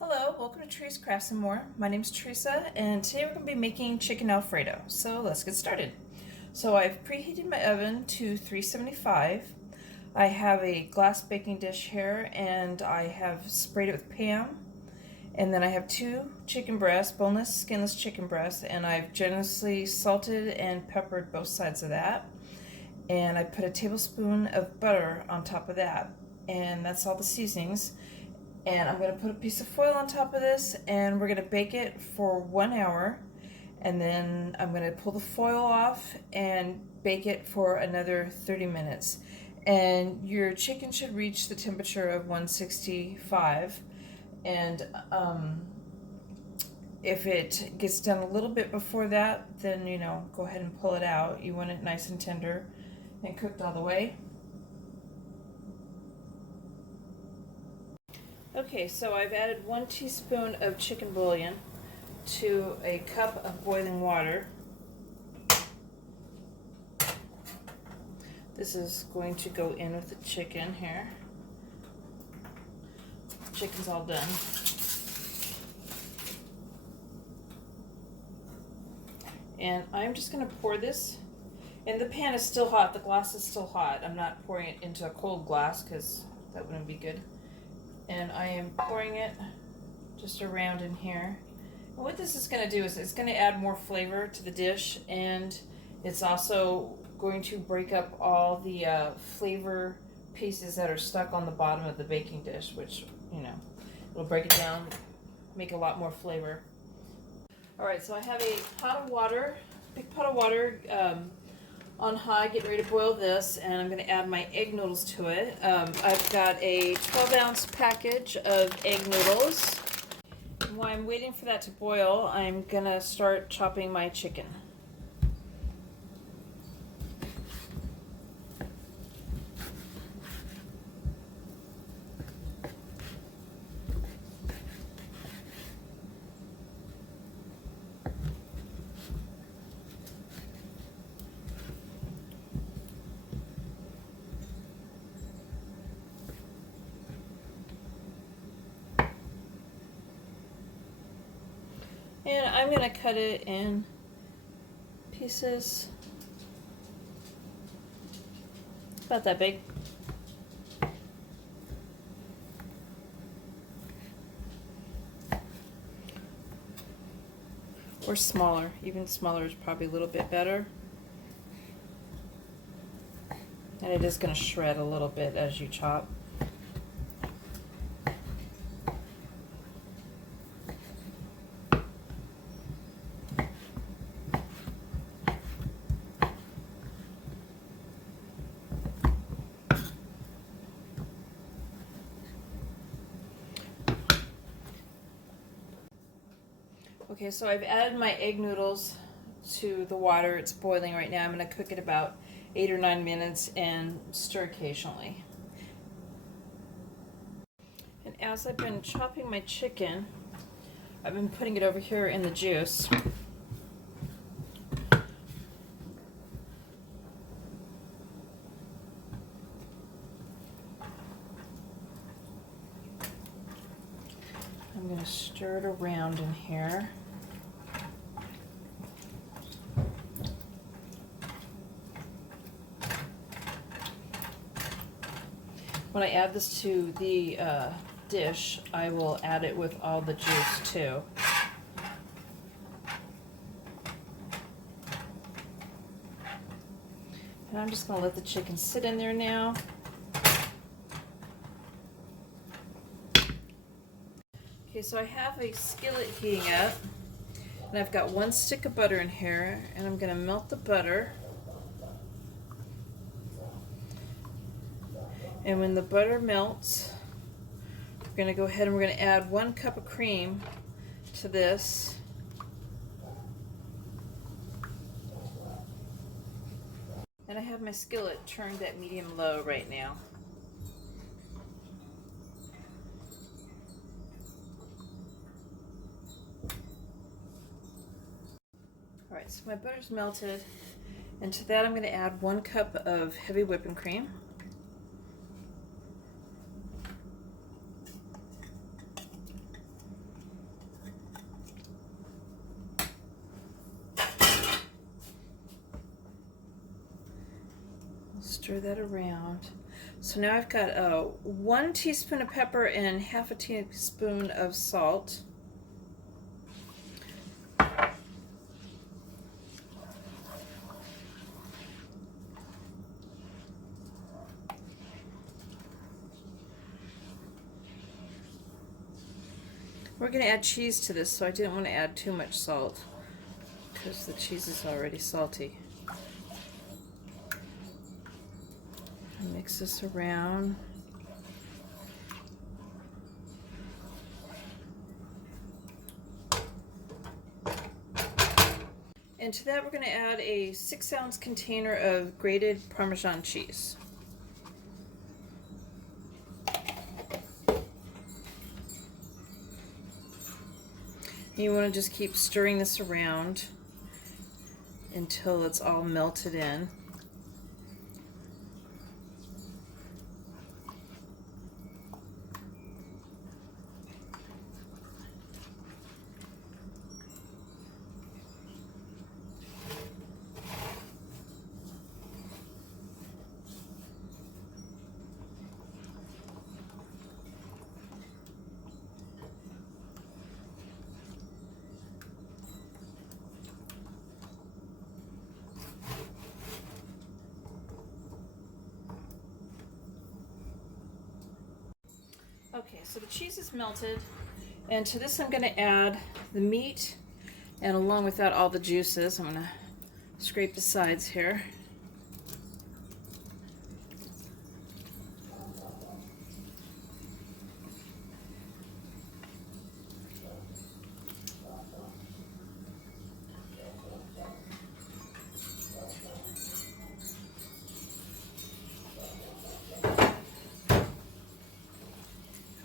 Hello, welcome to Teresa's Crafts and More. My name is Teresa, and today we're going to be making chicken Alfredo. So let's get started. So I've preheated my oven to 375. I have a glass baking dish here, and I have sprayed it with Pam. And then I have 2 chicken breasts, boneless, skinless chicken breasts, and I've generously salted and peppered both sides of that. And I put a tablespoon of butter on top of that, and that's all the seasonings. And I'm going to put a piece of foil on top of this, and we're going to bake it for 1 hour, and then I'm going to pull the foil off and bake it for another 30 minutes. And your chicken should reach the temperature of 165, and if it gets done a little bit before that, then go ahead and pull it out. You want it nice and tender and cooked all the way. Okay, so I've added 1 teaspoon of chicken bouillon to a cup of boiling water. This is going to go in with the chicken here. The chicken's all done. And I'm just going to pour this, and the pan is still hot, the glass is still hot. I'm not pouring it into a cold glass because that wouldn't be good. And I am pouring it just around in here. And what this is going to do is it's going to add more flavor to the dish, and it's also going to break up all the flavor pieces that are stuck on the bottom of the baking dish, which, it'll break it down, make a lot more flavor. Alright, so I have a pot of water, big pot of water on high, getting ready to boil this, and I'm going to add my egg noodles to it. I've got a 12-ounce package of egg noodles. And while I'm waiting for that to boil, I'm going to start chopping my chicken. And I'm going to cut it in pieces about that big. Or smaller. Even smaller is probably a little bit better. And it is going to shred a little bit as you chop. Okay, so I've added my egg noodles to the water. It's boiling right now. I'm going to cook it about 8 or 9 minutes and stir occasionally. And as I've been chopping my chicken, I've been putting it over here in the juice. I'm going to stir it around in here. When I add this to the dish, I will add it with all the juice too. And I'm just going to let the chicken sit in there now. Okay, so I have a skillet heating up, and I've got 1 stick of butter in here, and I'm going to melt the butter. And when the butter melts, we're going to go ahead and we're going to add 1 cup of cream to this. And I have my skillet turned at medium-low right now. Alright, so my butter's melted, and to that I'm going to add 1 cup of heavy whipping cream. Stir that around. So now I've got 1 teaspoon of pepper and half a teaspoon of salt. We're going to add cheese to this, so I didn't want to add too much salt because the cheese is already salty. Mix this around. And to that we're going to add a 6-ounce container of grated Parmesan cheese. You want to just keep stirring this around until it's all melted in. Okay, so the cheese is melted, and to this I'm going to add the meat, and along with that all the juices. I'm going to scrape the sides here.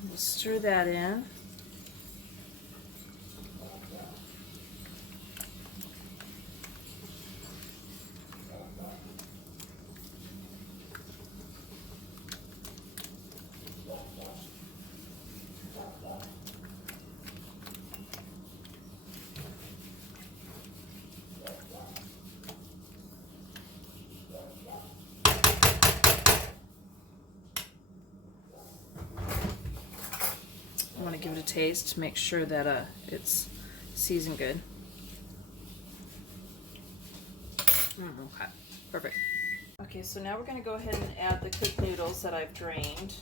We'll stir that in. I want to give it a taste to make sure that it's seasoned good. Okay, perfect. Okay, so now we're going to go ahead and add the cooked noodles that I've drained.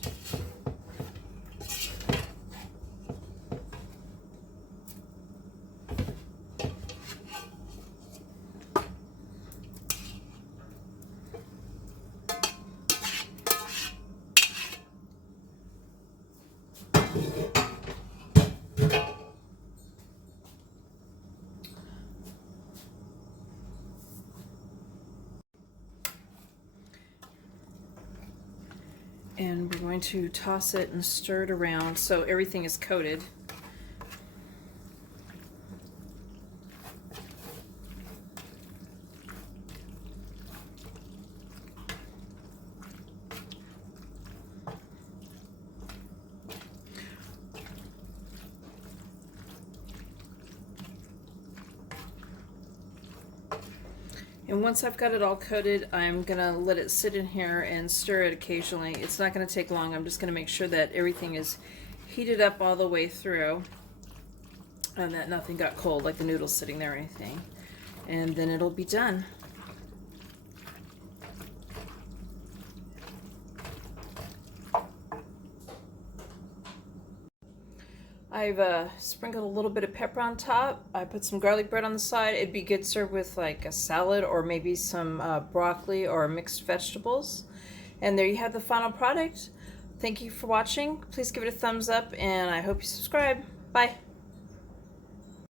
And we're going to toss it and stir it around so everything is coated. And once I've got it all coated, I'm going to let it sit in here and stir it occasionally. It's not going to take long. I'm just going to make sure that everything is heated up all the way through and that nothing got cold, like the noodles sitting there or anything. And then it'll be done. I've sprinkled a little bit of pepper on top. I put some garlic bread on the side. It'd be good served with like a salad or maybe some broccoli or mixed vegetables. And there you have the final product. Thank you for watching. Please give it a thumbs up and I hope you subscribe. Bye.